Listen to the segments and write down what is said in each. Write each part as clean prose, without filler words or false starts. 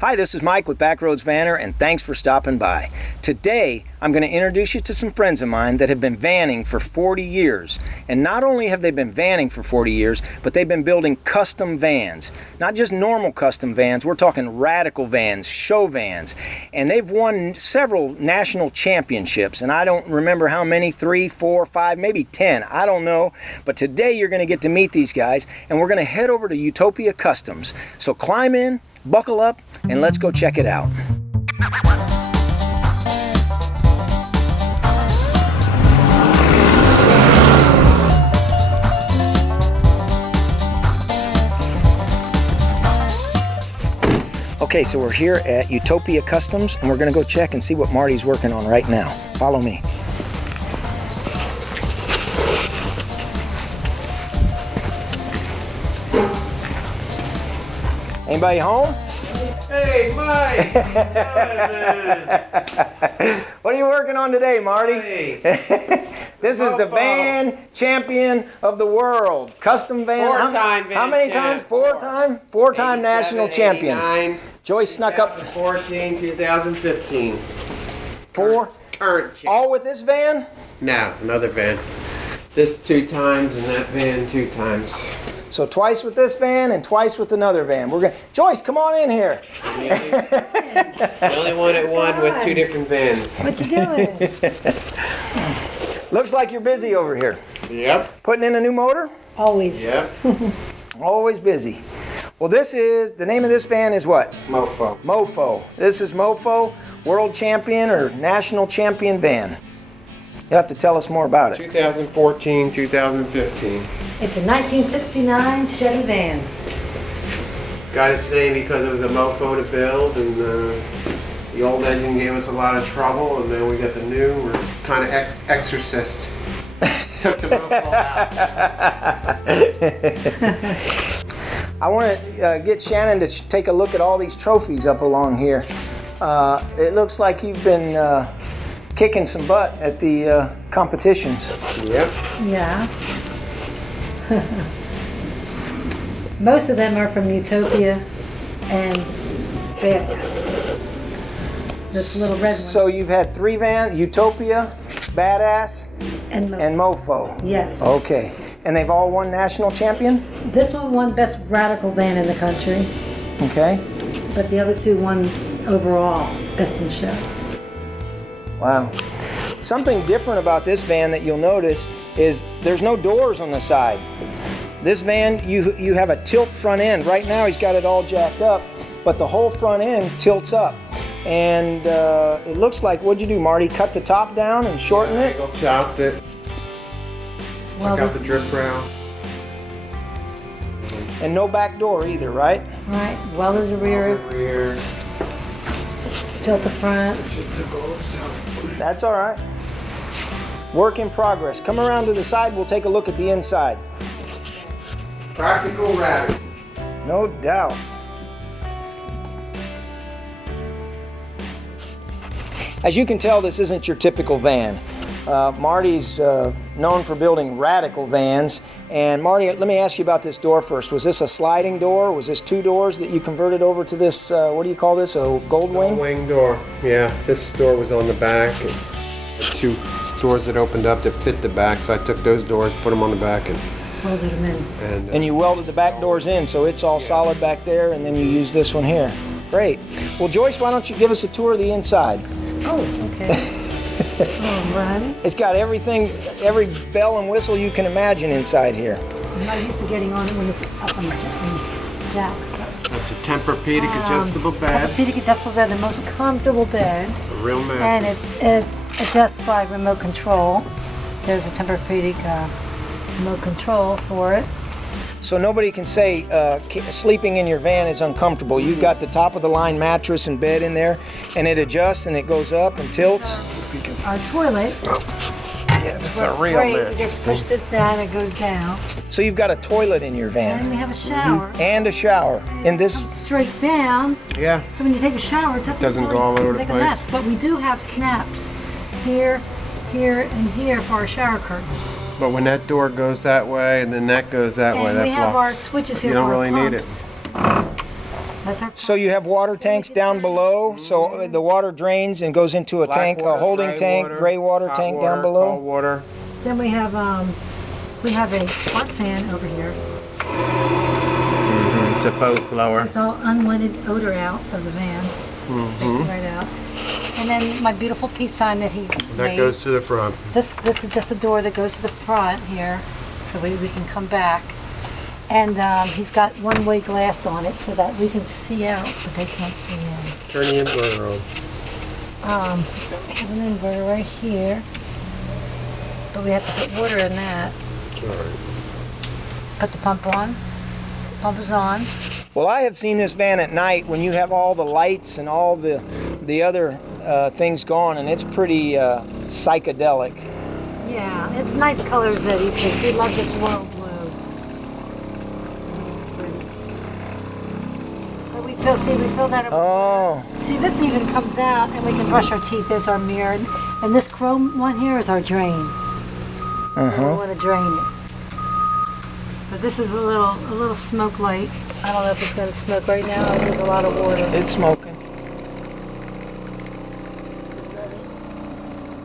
Hi, this is Mike with Backroads Vanner, and thanks for stopping by. Today, I'm going to introduce you to some friends of mine that have been vanning for 40 years. And not only have they been vanning for 40 years, but they've been building custom vans. Not just normal custom vans, we're talking radical vans, show vans. And they've won several national championships, and I don't remember how many, 3, 4, 5, maybe 10, I don't know. But today you're going to get to meet these guys, and we're going to head over to Utopia Customs. So climb in, buckle up, and let's go check it out. Okay, so we're here at Utopia Customs, and we're going to go check and see what Marty's working on right now. Follow me. Anybody home? Hey, Mike! What are you working on today, Marty? Hey. This is the van champion of the world. Custom van. Four-time van How many times? Four-time national champion. 89, Joyce snuck up. 2014, 2015. Four? Current champ. All with this van? No, another van. This 2 times and that van 2 times. So twice with this van and twice with another van. We're gonna. Joyce, come on in here. The only one at one with 2 different vans. What you doing? Looks like you're busy over here. Yep. Putting in a new motor? Always. Yep. Always busy. Well, this is, the name of this van is what? Mofo. Mofo. This is Mofo, world champion or national champion van. You have to tell us more about it. 2014, 2015. It's a 1969 Chevy van. Got its name because it was a Mofo to build, and the old engine gave us a lot of trouble, and then we got the new. We're kind of exorcist. Took the Mofo out. I want to get Shannon to take a look at all these trophies up along here. It looks like you've been kicking some butt at the competitions. Yep. Yeah. Most of them are from Utopia and Badass. This little red one. So you've had 3 vans, Utopia, Badass, And Mofo. Yes. Okay. And they've all won national champion? This one won best radical van in the country, Okay. but the other 2 won overall best in show. Wow. Something different about this van that you'll notice is there's no doors on the side. This van, you have a tilt front end. Right now he's got it all jacked up, but the whole front end tilts up. And it looks like, what'd you do, Marty? Cut the top down and shorten it? Chopped it. Well, Took out the drip rail. And no back door either, right? right, welded the rear, Rear. tilt the front. That's all right. Work in progress. Come around to the side, we'll take a look at the inside. Practical radical. No doubt. As you can tell, this isn't your typical van. Marty's known for building radical vans. And Marty, let me ask you about this door first. Was this a sliding door? Was this 2 doors that you converted over to this, what do you call this, a gold wing? Wing door. Yeah, this door was on the back. And 2 doors that opened up to fit the back, so I took those doors, put them on the back, and Welded them in. And you welded the back doors in, so it's all solid back there, and then you use this one here. Great. Well, Joyce, why don't you give us a tour of the inside? Oh, okay. All right. It's got everything, every bell and whistle you can imagine inside here. I'm not used to getting on it when it's up on the jacks. that's a Tempur-Pedic adjustable bed. Tempur-Pedic adjustable bed, the most comfortable bed. A real And mattress. it adjusts by remote control. There's a Tempur-Pedic remote control for it. So nobody can say sleeping in your van is uncomfortable. You've got the top of the line mattress and bed in there, and it adjusts and it goes up and tilts. Our toilet. Yeah, this is a real Great. lift. You just push this down, it goes down. So you've got a toilet in your And van we have a shower. and a shower. In this, Straight down. Yeah. So when you take a shower, it doesn't go really all over the make a place. mess. But we do have snaps here, here, and here for our shower curtain. But when that door goes that way and then that goes that way, And that we have our blocks. switches here You don't for really our need it. pumps. That's our. So you have water tanks down below, so the water drains and goes into a Black tank, water, a holding gray tank, water, gray water hot tank water, down below. Cold water. Then we have a park fan over here. It's a boat blower. It's all unwanted odor out of the van. Takes it right out. And then my beautiful peace sign that he That made. goes to the front. This is just a door that goes to the front here, so we can come back. And he's got one-way glass on it so that we can see out, but they can't see in. Turn the inverter on. We have an inverter right here, but we have to put water in that. Put the pump on. Pump is on. Well, I have seen this van at night when you have all the lights and all the other things gone, and it's pretty psychedelic. Yeah, it's nice colors that he picked. We love this royal blue. But we fill that up. Oh, See, this even comes out, and we can brush our teeth. There's our mirror, and this chrome one here is our drain. We want to drain it. But this is a little smoke light. I don't know if it's going to smoke right now. There's a lot of water. it's smoking.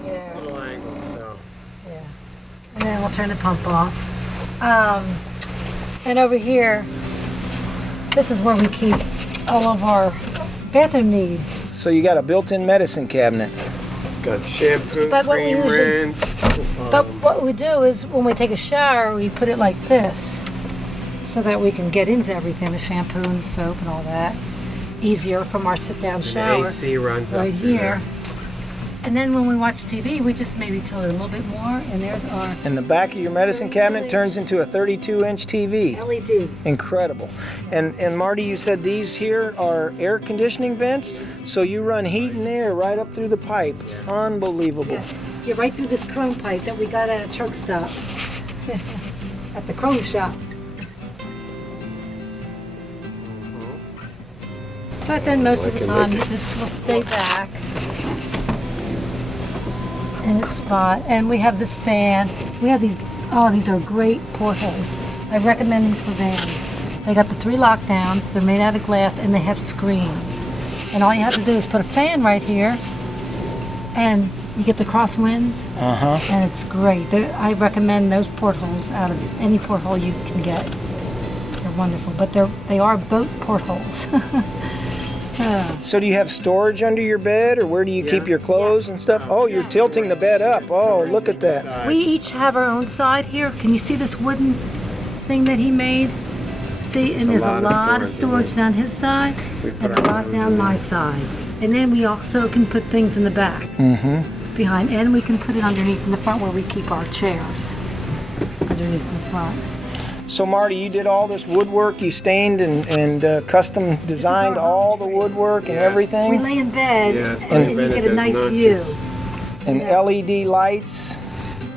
Yeah. Little angle, so. Yeah. And then we'll turn the pump off. And over here, this is where we keep all of our bathroom needs. So you got a built-in medicine cabinet. It's got shampoo, But what we cream usually- rinse. But what we do is when we take a shower, we put it like this so that we can get into everything, the shampoo and the soap and all that. Easier from our sit-down The shower AC runs right up through here. And then when we watch TV, we just maybe tilt it a little bit more, and there's our And the back of your medicine cabinet turns into a 32-inch TV. LED. Incredible. And Marty, you said these here are air conditioning vents, so you run heat and air right up through the pipe. Unbelievable. Yeah, right through this chrome pipe that we got at a truck stop. At the chrome shop. But then most of the time, this will stay back in its spot. And we have this fan. We have these, these are great portholes. I recommend these for vans. They got the 3 lockdowns, they're made out of glass, and they have screens. And all you have to do is put a fan right here, and you get the crosswinds, and it's great. I recommend those portholes out of any porthole you can get. They're wonderful, but they are boat portholes. So do you have storage under your bed, or where do you keep your clothes and stuff? Oh, you're tilting the bed up. Oh, look at that. We each have our own side here. Can you see this wooden thing that he made? See, and there's a lot of storage down his side and a lot down my side. And then we also can put things in the back, behind, and we can put it underneath in the front where we keep our chairs, underneath in the front. So Marty, you did all this woodwork, you stained and custom designed all the woodwork and We everything? lay in bed Yeah, and you get a nice view. And LED lights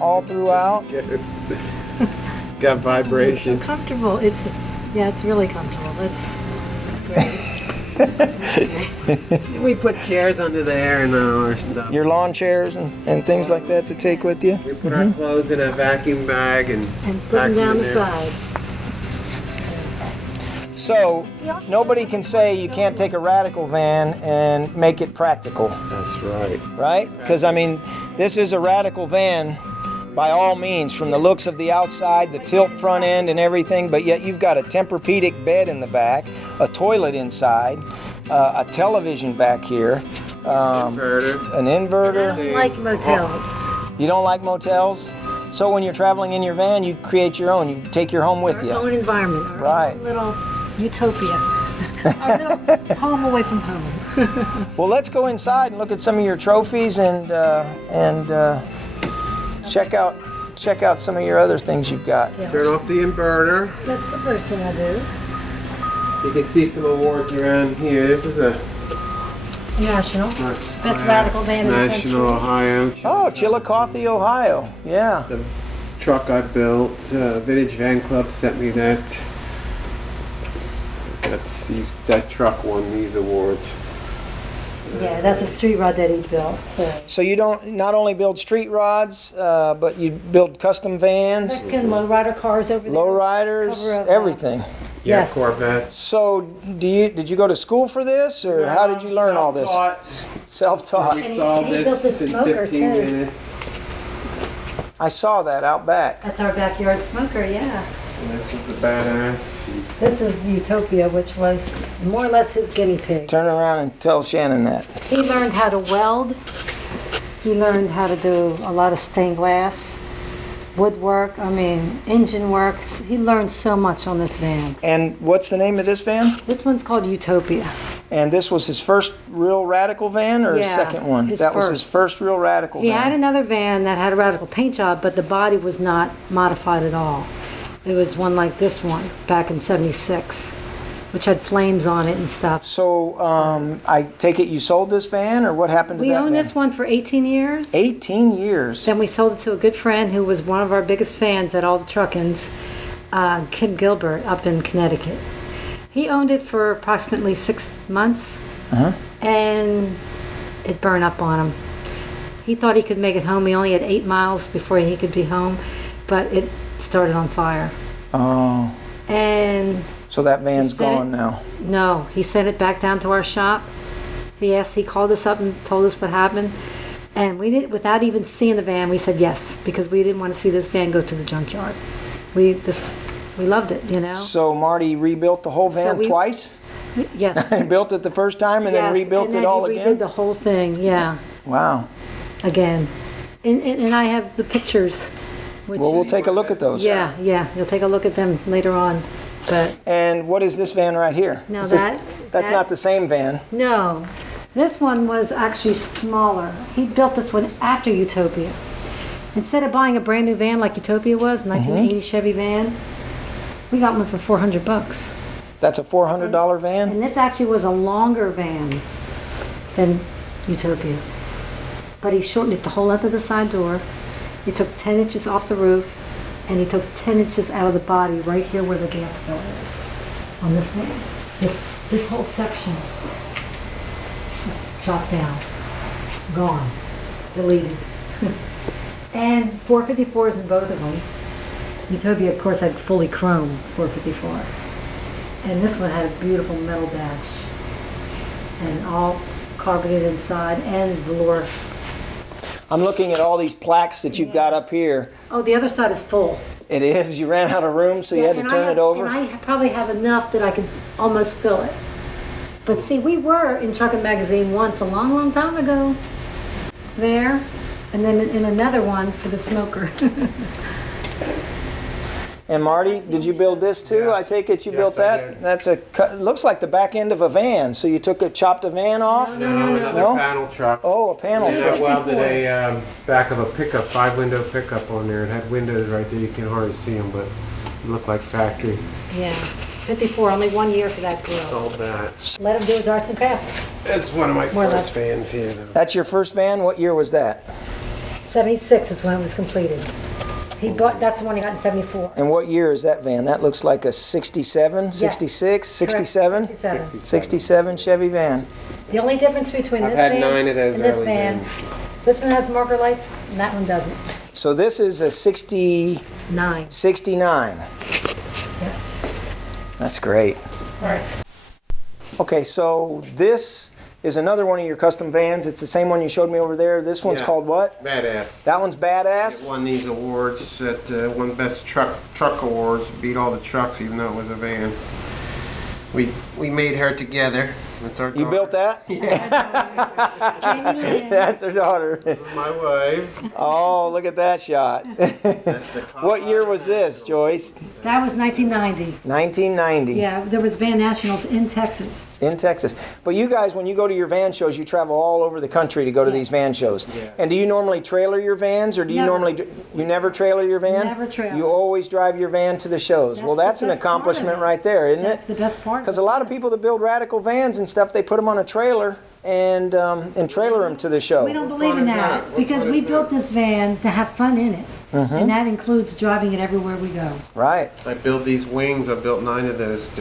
all throughout? Got vibration. So comfortable. It's really comfortable. It's great. We put chairs under there and all our stuff. Your lawn chairs and things like that to take with you? We put our clothes in a vacuum bag and slip them down the there. sides. So, nobody can say you can't take a radical van and make it practical, That's right. right? Because, I mean, this is a radical van by all means, from the looks of the outside, the tilt front end and everything, but yet you've got a Tempur-Pedic bed in the back, a toilet inside, a television back here, Inverter. an I inverter. don't like motels. You don't like motels? So when you're traveling in your van, you create your own. You take your home with you. Our own environment. Our Right. own little utopia. Our little home away from home. Well, let's go inside and look at some of your trophies and check out some of your other things you've got. Turn off the inverter. That's the first thing I do. You can see some awards around here. This is a National. Best radical van in the National Ohio. Oh, Chillicothe, Ohio. Yeah. It's a truck I built. Vintage Van Club sent me that. That truck won these awards. Yeah, that's a street rod that he built. So you don't not only build street rods, but you build custom vans, Mexican lowrider cars over there. lowriders, Cover of, everything. Yeah, Yes. Corvettes. So, did you go to school for this, or how did you learn all this? Self-taught. We And he solved built this his in smoker, 15 too. minutes. I saw that out back. That's our backyard smoker, yeah. And this was the badass. This is Utopia, which was more or less his guinea pig. Turn around and tell Shannon that. He learned how to weld. He learned how to do a lot of stained glass, woodwork, engine work. He learned so much on this van. And what's the name of this van? This one's called Utopia. And this was his first real radical van, or his Yeah, second one? his That was his first real radical He van. had another van that had a radical paint job, but the body was not modified at all. It was one like this one back in '76, which had flames on it and stuff. So, I take it you sold this van, or what happened to We that owned van? this one for 18 years. 18 years. Then we sold it to a good friend who was one of our biggest fans at all the truck-ins, Kim Gilbert up in Connecticut. He owned it for approximately 6 months, and it burned up on him. He thought he could make it home. He only had 8 miles before he could be home, but it started on fire. Oh, And so that van's He said gone it. now. no, he sent it back down to our shop. He called us up and told us what happened. And we did, without even seeing the van, we said yes, because we didn't want to see this van go to the junkyard. We loved it, you know? So Marty rebuilt the whole van we- twice? Yes. He built it the first time and then Yes, rebuilt and it then all he again? redid the whole thing, yeah, Wow. again. And I have the pictures, which, Well, we'll take a look at those. yeah, you'll take a look at them later on. But And what is this van right here? No, Is this- that- that's that- not the same van. no, this one was actually smaller. He built this one after Utopia. Instead of buying a brand new van like Utopia was, a 1980 Chevy van, we got one for $400. That's a $400 van? And this actually was a longer van than Utopia. But he shortened it the whole length of the side door. He took 10 inches off the roof, and he took 10 inches out of the body right here where the gas fill is on this van. This whole section was chopped down, gone, deleted. And 454s in both of them. Utopia, of course, had fully chrome 454. And this one had a beautiful metal dash. And all carpeted inside and velour. I'm looking at all these plaques that you've got up here. Oh, the other side is full. It is? You ran out of room, so you had to and turn it over? And I probably have enough that I could almost fill it. But see, we were in Truckin' Magazine once a long, long time ago. There. And then in another one for the smoker. And Marty, did you build this too? Yes. I take it you Yes, built I that? did. That's looks like the back end of a van. So you chopped a van off? No, another No? panel truck. Oh, a panel And I truck. welded a back of a pickup, 5-window pickup on there. It had windows right there. You can hardly see them, but it looked like factory. Yeah. 54, only 1 year for that grill. Sold that. Let him do his arts and crafts. It's one of my More or first less. vans here. Though. That's your first van? What year was that? 76 is when it was completed. That's the one he got in 74. And what year is that van? That looks like a 67, 66, 67? 67. 67 Chevy van. The only difference between I've this had van 9 of those and this early van, vans. this one has marker lights and that one doesn't. So this is a 9. 69. Yes. That's great. Yes. Okay, so this is another one of your custom vans. It's the same one you showed me over there. This one's Yeah. called what? Badass. That one's It badass? won these awards at won best truck awards. Beat all the trucks, even though it was a van. We made her together. That's our daughter. You built that? Jamie Lynn. That's her daughter. My wife. Oh, look at that shot. That's the What year was this, Joyce? That was 1990. 1990. Yeah, there was Van Nationals in Texas. In Texas. But you guys, when you go to your van shows, you travel all over the country to go to these van shows. Yeah. And do you normally trailer your vans, or do you Never. normally, you never trailer your van? Never trailer. You always drive your van to the shows. Well, that's the an best part of accomplishment it. right there, isn't That's it? the best part. Because a lot of people that build radical vans and stuff, they put them on a trailer and trailer them to the show. We don't believe fun in is that that? What because fun we is built that? this van to have fun in it. Mm-hmm. And that includes driving it everywhere we go. Right. I built these wings. I built 9 of those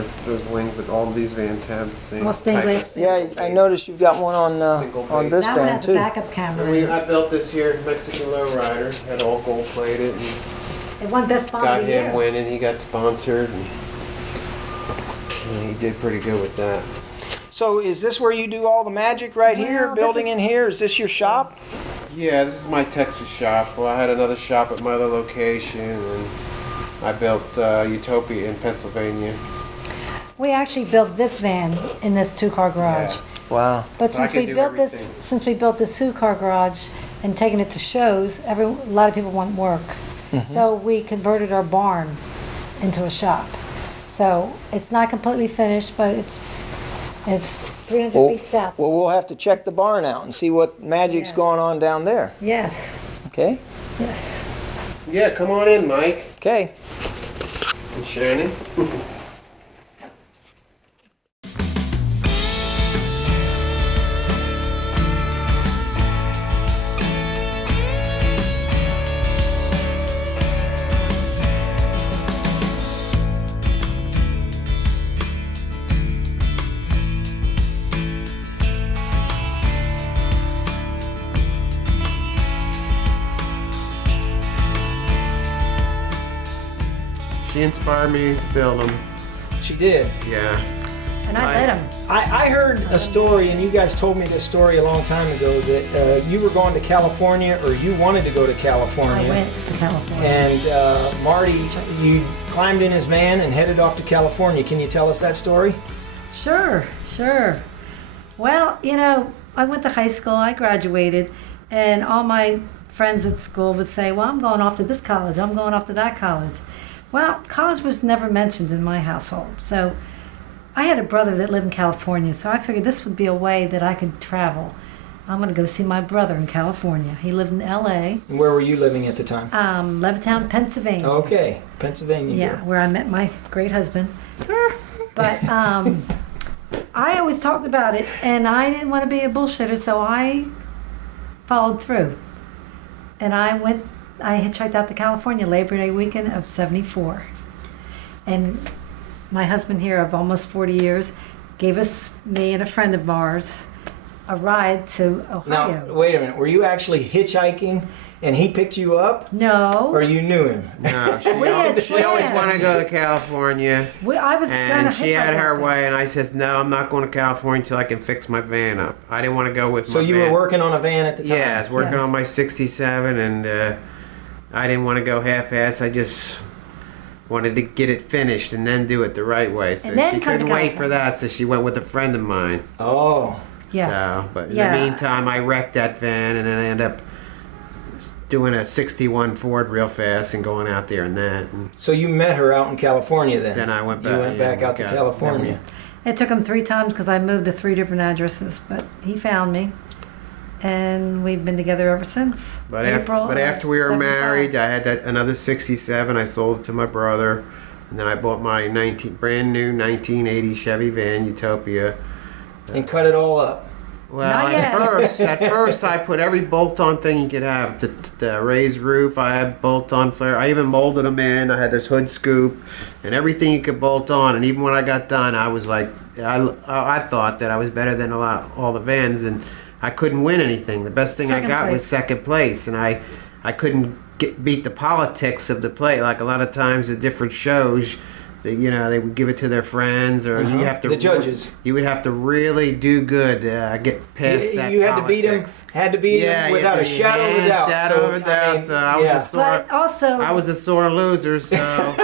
wings, but all of these vans have the same All stained type of glass. Yeah, I face. noticed you've got one on Single on base. this That one van has a too. backup And camera. I built this here Mexican lowrider. Had all gold plated and It won Best Bomb got of the him Year. winning. He got sponsored. And He did pretty good with that. So is this where you do all the magic right here, Well, building in here? Is this your shop? Yeah, this is my Texas shop. Well, I had another shop at my other location, and I built Utopia in Pennsylvania. We actually built this van in this 2-car garage. Yeah. Wow. But So I since can we do built everything. this 2-car garage and taken it to shows, a lot of people want work. So we converted our barn into a shop. So it's not completely finished, but it's 300 feet south. Well, we'll have to check the barn out and see what magic's Yes. going on down there. Yes, Okay? yes. Yeah, come on in, Mike Okay. and Shannon. She inspired me to build them. She did. Yeah. And I let him. I heard a story, and you guys told me this story a long time ago, that you were going to California, or you wanted to go to California. I went to California. And Marty, you climbed in his van and headed off to California. Can you tell us that story? Sure. Well, I went to high school, I graduated, and all my friends at school would say, well, I'm going off to this college, I'm going off to that college. Well, college was never mentioned in my household. So I had a brother that lived in California, so I figured this would be a way that I could travel. I'm going to go see my brother in California. He lived in L.A., And where were you living at the time? Levittown, Pennsylvania. Okay, Pennsylvania. Yeah, where I met my great husband. But I always talked about it, and I didn't want to be a bullshitter, so I followed through. And I hitchhiked out to California Labor Day weekend of '74. And my husband here of almost 40 years gave me and a friend of ours, a ride to Ohio. Now, wait a minute. Were you actually hitchhiking and he picked you up? No. Or you knew him? No, she We had always plans. wanted to go to California. I was going And to she had hitchhike her up there. way, and I says, no, I'm not going to California until I can fix my van up. I didn't want to go with So my you van. were working on a van at the time? Yeah, I was working Yes. on my 67, and I didn't want to go half-ass. I just wanted to get it finished and then do it the right way. So And then she come to couldn't wait for California. that, so she went with a friend of mine. Oh. Yeah. So, but in Yeah. the meantime, I wrecked that van, and then I ended up doing a 61 Ford real fast and going out there and that. And So you met her out in California then? Then I went back, You went yeah, back out to got- California. It took him 3 times because I moved to 3 different addresses, but he found me, and we've been together ever since. But April after of we were 75. married, I had another 67. I sold it to my brother, and then I bought my brand new 1980 Chevy van, Utopia. And cut it all up. Well, Not yet. at first, I put every bolt-on thing you could have. The raised roof, I had bolt-on flare. I even molded them in. I had this hood scoop, and everything you could bolt on. And even when I got done, I was like, I thought that I was better than all the vans, and I couldn't win anything. The best thing Second I got was place. second place, and I couldn't beat the politics of the play. Like a lot of times at different shows, they would give it to their friends, or you have to The judges. You would have to really do good to get past that. You had to beat him. politics. Had to beat him without a shadow of a doubt. Shadow So, of a doubt. I mean, So I was yeah. a sore. But also, I was a sore loser, so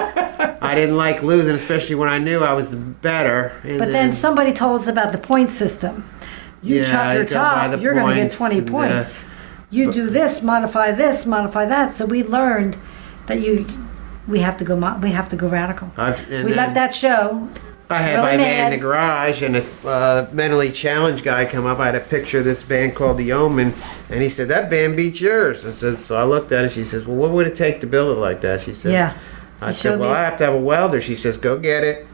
I didn't like losing, especially when I knew I was the better. And but then somebody told us about the point system. You Yeah, chop your you go by top, the you're going to get points 20 and, points. You do this, modify that. So we learned that we have to go radical. We left that show. I had really my van in the mad. garage, and a mentally challenged guy come up. I had a picture of this van called the Omen, and he said, that van beats yours. I said, so I looked at it. She says, well, what would it take to build it like that? She says, Yeah. I You said, showed well, me. I have to have a welder. She says, go get it.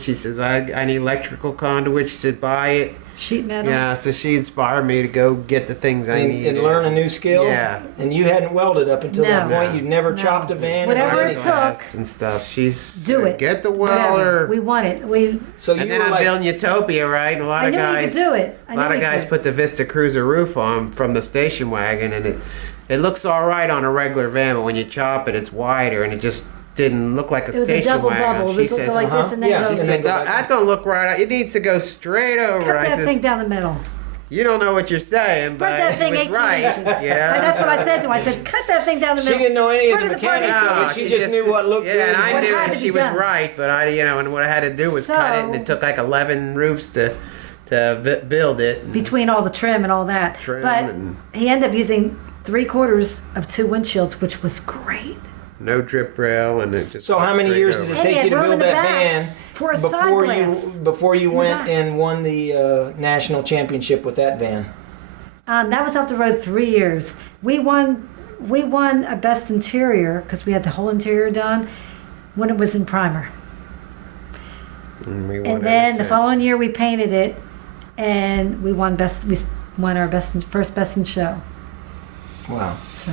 She says, I need electrical conduit. She said, buy it. Sheet metal. So she inspired me to go get the things I needed. And learn a new skill. Yeah. And you hadn't welded up until that No. point. You'd never No. chopped a van. Whatever or it anything. took. Glass and stuff. She's Do it. Get the Whatever. welder. We want it. So you And then were I'm like, building Utopia, right? And a lot I of knew we guys could do it. I A lot knew of we guys could. put the Vista Cruiser roof on from the station wagon, and it looks all right on a regular van, but when you chop it, it's wider, and it just didn't look like a It was a station double wagon. bubble. She It was says, like this and then Yeah, goes. she said, that don't look right. It needs to go straight over. Cut I that says, thing down the middle. you don't know what you're saying, but Spread that thing it was 18 right. inches. Yeah. That's what I said to her. I said, cut that thing down the She middle. didn't know any of the Spread it apart. mechanics of it. She just knew what looked good. Yeah, and I What knew had to that be she was done. right, but and what I had to do was So- cut it, and it took like 11 roofs to build it. Between all the trim and all that. Trim but and- he ended up using 3/4 of 2 windshields, which was great. No drip rail, and it just. So how many straight years over. did it And take he you to had room in build the that back van for a before side you glass. before you In the went back. and won the national championship with that van? That was off the road 3 years. We won a best interior because we had the whole interior done when it was in primer. And, we won And ever then the since. following year we painted it, and we won our first best in show. Wow. So,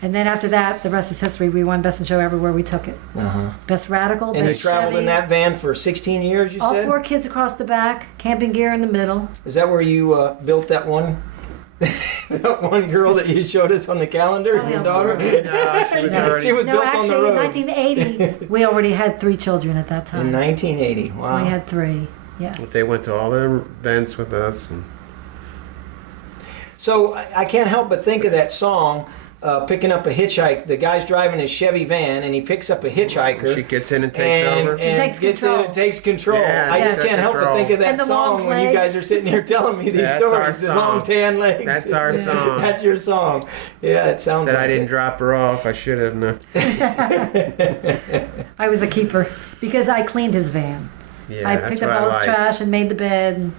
and then after that, the rest is history. We won best in show everywhere we took it. Uh-huh. Best radical. And you best traveled in Chevy. that van for 16 years, you All said? 4 kids across the back, camping gear in the middle. Is that where you built that one that one girl that you showed us on the calendar, Probably your on daughter? the road. No, she was already. She was No, built on the actually, in road. 1980, we already had 3 children at that time. In 1980. Wow. We had 3. Yes. But they went to all the events with us. And So I can't help but think of that song, picking up a hitchhike. The guy's driving his Chevy van, and he picks up a hitchhiker. she gets in and takes over. And Takes gets control. in and takes control. Yeah, I he just took can't help but control. think of that And the long song when you legs. guys are sitting here telling me these That's our stories. The long song. tan legs. That's our song. That's your song. Yeah, it sounds Said like I didn't it. drop her off. I should have. No. I was a keeper because I cleaned his van. Yeah, I that's picked what up I all his liked. trash and made the bed. And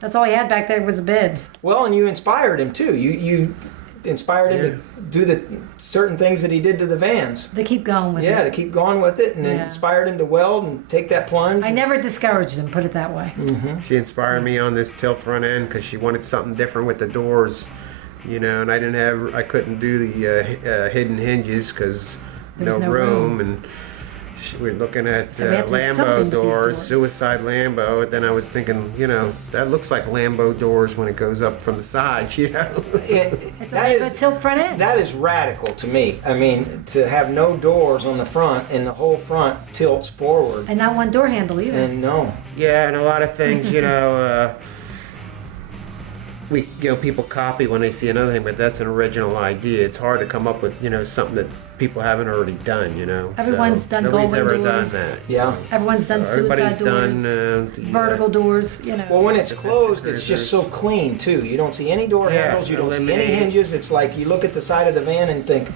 that's all he had back there was a bed. Well, and you inspired him too. You inspired him to do the certain things that he did to the vans. They keep going with Yeah, to it. keep going with it, and Yeah. inspired him to weld and take that plunge. I never discouraged him, put it that way. She inspired me on this tilt front end because she wanted something different with the doors, and I couldn't do the hidden hinges because There was no no room, and we're looking at So we have to do something Lambo with these doors, doors. suicide Lambo. And then I was thinking, that looks like Lambo doors when it goes up from the side, It's That a is tilt front end. that is radical to me. I mean, to have no doors on the front and the whole front tilts forward. And not one door handle either. And no, Yeah, and a lot of things, people copy when they see another thing, but that's an original idea. It's hard to come up with, something that people haven't already done, Everyone's done Nobody's Goldwyn ever doors. done that. yeah. Everyone's done Everybody's suicide doors, done vertical doors, Well, when it's The closed, Mr. it's just so clean too. You don't see any door Yeah, handles. You don't see any eliminated. hinges. It's like you look at the side of the van and think,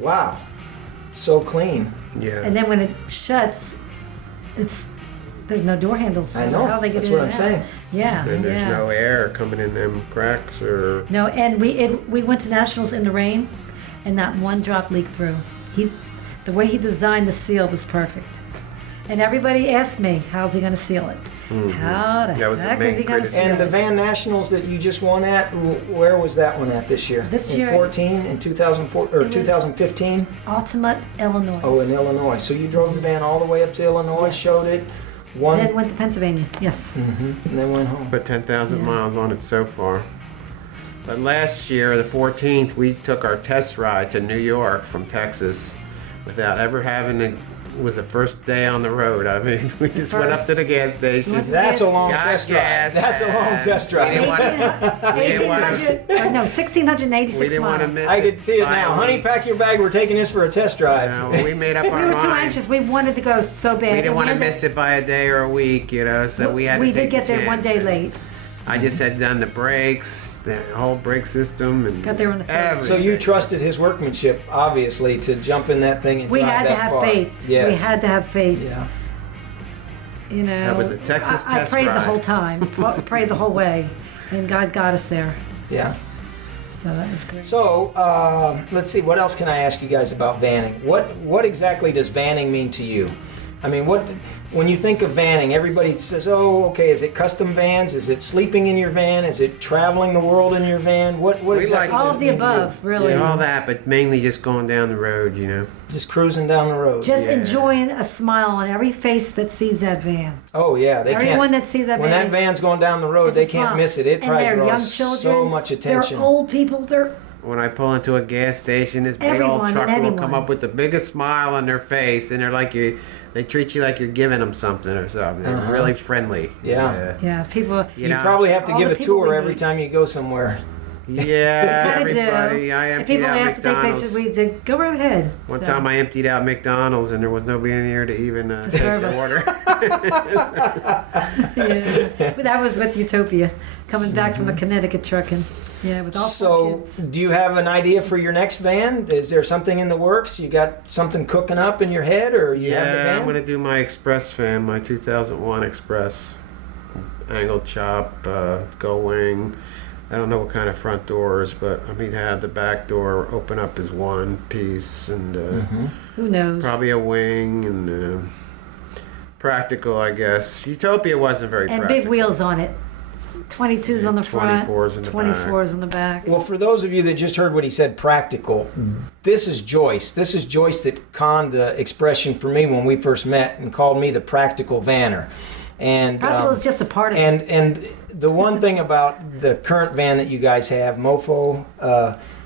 wow, so clean. Yeah. and then when it shuts, there's no door handles. I know. How they get That's in what and I'm out. saying. Yeah. And there's yeah. no air coming in them cracks or. No, and we went to nationals in the rain, and not one drop leaked through. The way he designed the seal was perfect. And everybody asked me, how's he going to seal it? How the That was the heck main is he going to seal criticism. And the it? Van Nationals that you just won at, where was that one at this year? This in year- 14, in 2004 or 2015? Altamount, Illinois. Oh, in Illinois. So you drove the van all the way up to Illinois, showed it, won, Then went to Pennsylvania. Yes. and then went home. Put 10,000 Yeah. miles on it so far. But last year, the 14th, we took our test ride to New York from Texas without ever having to. It was the first day on the road. I mean, we just went up to the gas station. That's a long Got test drive. gas, That's a long and test we didn't drive. want- We didn't wanna- 1,686 We didn't want to miles. miss I could see it by now. a Honey, week. pack your bag. We're taking this for a test drive. We made up We our were too mind. anxious. We wanted to go so bad. We didn't want to And we miss it by a day or a week, so we had to We take did get the there one chance. day late. I just had done the brakes, the whole brake system, and Got there on the third. everything. So you trusted his workmanship, obviously, to jump in that thing and We drive had to that have far. faith. Yes. We had to have faith. Yeah. That was a Texas I test prayed the ride. whole time. Prayed the whole way, and God got us there. Yeah. So that was great. So let's see. What else can I ask you guys about vanning? What exactly does vanning mean to you? I mean, when you think of vanning, everybody says, "Oh, okay. Is it custom vans? Is it sleeping in your van? Is it traveling the world in your van? What We exactly? like- All does of it the mean to you? above, really. all that, but mainly just going down the road, Just cruising down the road. Just Yeah. enjoying a smile on every face that sees that van. Oh yeah, they Everyone can't. that sees that When van. that van's going down the road, it's they a can't smile. miss it. It And probably they're young draws children. so much attention. They're old people. They're when I pull into a gas station, this big old Everyone and trucker will come anyone. up with the biggest smile on their face, and they treat you like you're giving them something or something. They're really friendly. Yeah. Yeah, people. You You know? probably have to all give the a people tour we every meet. time you go somewhere. Yeah, Kinda do. everybody. I If emptied people out ask to take pictures, McDonald's. we say, go right ahead. One So, time I emptied out McDonald's and there was nobody in here to even take serve the us. order. yeah. But that was with Utopia, coming back from a Connecticut trucking. Yeah, with all So, four kids. do you have an idea for your next van? Is there something in the works? You got something cooking up in your head, or you have the Yeah, van? I'm gonna do my Express van, my 2001 Express, angled chop, gull wing. I don't know what kind of front doors, but I mean, have the back door open up as one piece, and Who knows? probably a wing and practical, I guess. Utopia wasn't very And practical. big wheels on it. 22s on the front, 24s in the 24s in the back. Well, for those of you that just heard what he said, practical, this is Joyce. This is Joyce that conned the expression for me when we first met and called me the practical vanner. And Practical is just a part of it. and the one thing about the current van that you guys have, Mofo,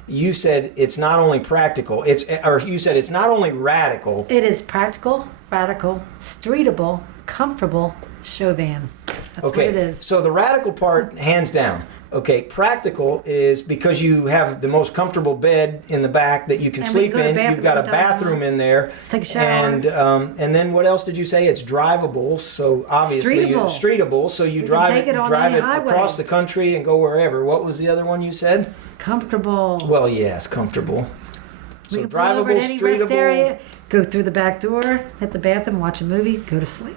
you said it's not only practical, you said it's not only radical. It is practical, radical, streetable, comfortable show van. That's Okay, what it is. so the radical part, hands down. Okay, practical is because you have the most comfortable bed in the back that you can And we sleep go to in. bathroom You've got a anytime we bathroom want. in there. Take a shower. And then what else did you say? It's drivable, so obviously streetable. So you can drive take it on drive any it highway. across the country and go wherever. What was the other one you said? Comfortable. Well, yes, comfortable. We So can pull over at drivable, any rest streetable. area, go through the back door, hit the bathroom, watch a movie, go to sleep.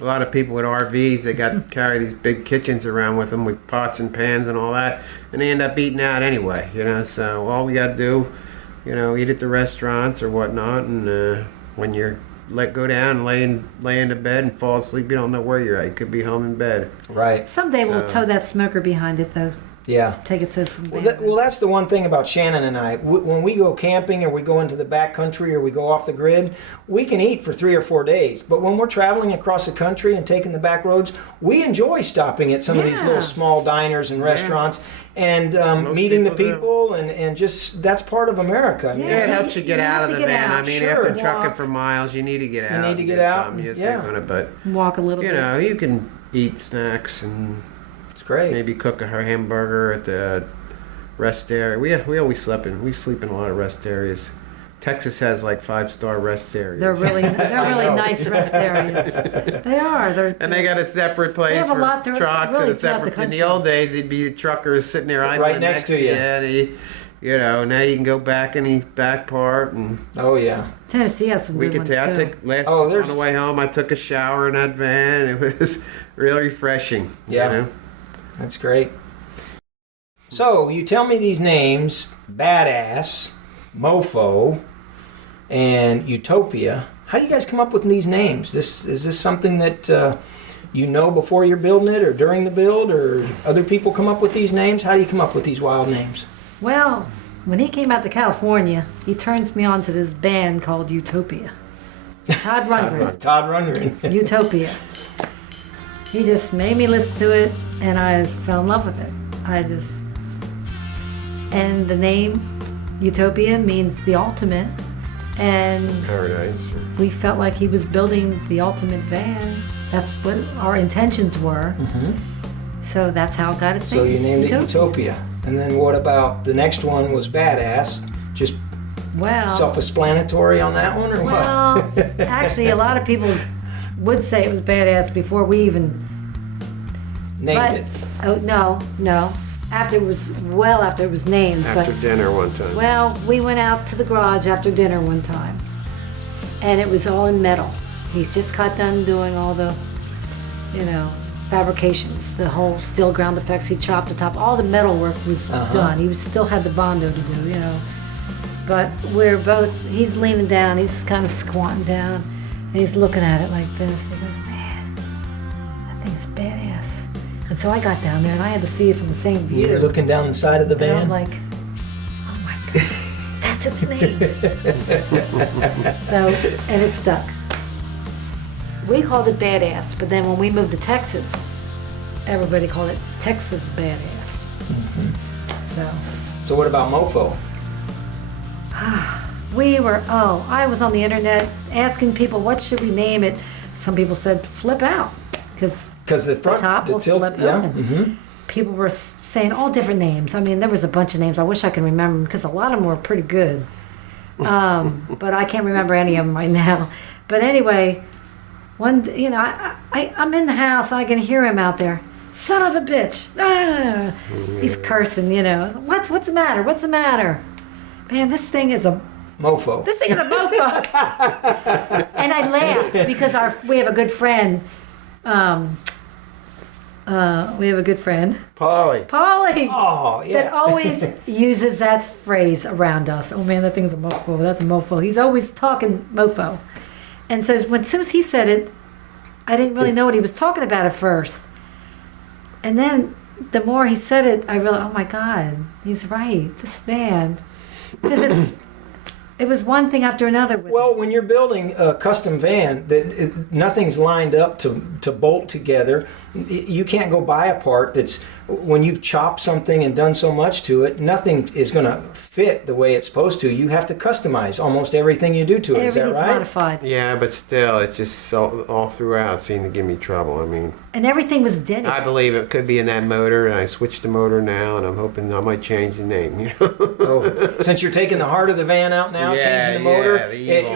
A lot of people with RVs, they carry these big kitchens around with them with pots and pans and all that, and they end up eating out anyway, you know. So all we got to do, you know, eat at the restaurants or whatnot, and when you're go down and lay into bed and fall asleep, you don't know where you're at. You could be home in bed. Right. Someday we'll So- tow that smoker behind it, though. Yeah. Take it to some Well, that's the one thing about Shannon and I. When we go camping or we go into the back country or we go off the grid, we can eat for 3 or 4 days. But when we're traveling across the country and taking the back roads, we enjoy stopping at some of these Yeah. little small diners and restaurants and meeting the people do. people and just that's part of America. I mean, Yeah, Yeah, it it's- helps you get You out have of to the get van. out. I mean, Sure. after Walk. trucking for miles, you need to get out. need to and get do out, something. Yes, yeah. they're gonna, but Walk a little you bit. know, you can eat snacks and it's great. maybe cook a hamburger at the rest area. We always sleep in a lot of rest areas. Texas has like 5-star rest areas. They're really know. nice rest areas. They are. and they got a separate place have a for lot to- trucks really and a throughout the separate. In the country. old days, it'd be truckers sitting there idling Right next to you. And you know, now you can go back in the back part and Oh yeah. Tennessee has some we good could ones, too. Oh, on there's- the way home. I took a shower in that van. It was really refreshing. Yeah. You know? That's great. So you tell me these names: Badass, Mofo, and Utopia. How do you guys come up with these names? Is this something that you know before you're building it, or during the build, or other people come up with these names? How do you come up with these wild names? Well, when he came out to California, he turns me on to this band called Utopia. Todd Rundgren. Todd Rundgren. Utopia. He just made me listen to it, and I fell in love with it. And the name Utopia means the ultimate, and Paradise. we felt like he was building the ultimate van. That's what our intentions were. So that's how it got its So name. you named it Utopia. And then what about the next one? Was Badass? Just Well, self-explanatory on that one, or what? well, actually, a lot of people would say it was badass before we even. Named But it. oh no. After it was named. After but dinner one time. well, we went out to the garage after dinner one time, and it was all in metal. He just got done doing all the, fabrications, the whole steel ground effects. He chopped the top. All the metal work was done. He still had the bondo to do, But he's leaning down, he's kind of squatting down, and he's looking at it like this. He goes, man, that thing's badass. And so I got down there and I had to see it from the same view. You're looking down the side of the And I'm van. like, oh my God, that's its name. And it stuck. We called it Badass, but then when we moved to Texas, everybody called it Texas Badass. So So what about Mofo? I was on the internet asking people what should we name it. Some people said flip out Because the front, top will tilt, flip yeah. open. Mm-hmm. People were saying all different names. I mean, there was a bunch of names. I wish I could remember them because a lot of them were pretty good. But I can't remember any of them right now. But anyway, I'm in the house. I can hear him out there. Son of a bitch! He's cursing. What's the matter? What's the matter? Man, this thing is a Mofo. This thing's a mofo. And I laughed because we have a good friend. Polly. Oh, yeah. That always uses that phrase around us. Oh man, that thing's a mofo. That's a mofo. He's always talking mofo. And so as soon as he said it, I didn't really know what he was talking about at first. And then the more he said it, I realized, oh my God, he's right. This man. Because it was one thing after another. Well, when you're building a custom van, nothing's lined up to bolt together. You can't go buy a part that's, when you've chopped something and done so much to it, nothing is going to fit the way it's supposed to. You have to customize almost everything you do to it. Is that right? Modified. Yeah, but still, it just all throughout seemed to give me trouble. I mean, and everything was dented. I believe it could be in that motor, and I switched the motor now, and I'm hoping I might change the name. Oh, since you're taking the heart of the van out now, changing the motor,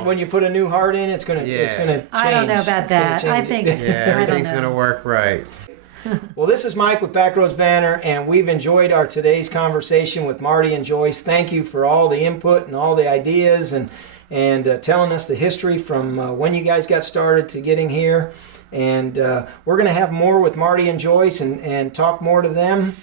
when you put a new heart in, it's gonna change. I don't know about that. I think everything's gonna work right. Well, this is Mike with Backroads Banner, and we've enjoyed our today's conversation with Marty and Joyce. Thank you for all the input and all the ideas and telling us the history from when you guys got started to getting here. And we're going to have more with Marty and Joyce and talk more to them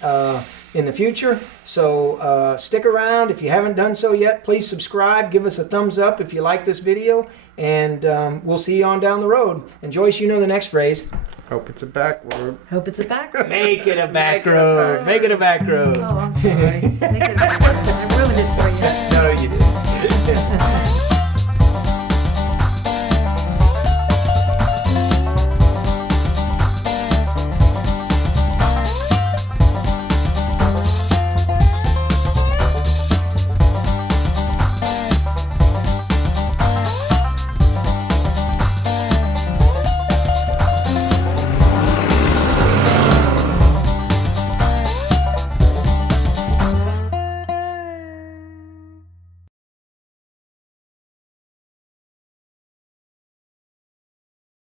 in the future. So stick around. If you haven't done so yet, please subscribe. Give us a thumbs up if you like this video. And we'll see you on down the road. And Joyce, you know the next phrase. Hope it's a back road. Hope it's a back road. Make it a back road. Make it a back road. Oh, I'm sorry. Make it a back road. I ruined it for you. No, you didn't.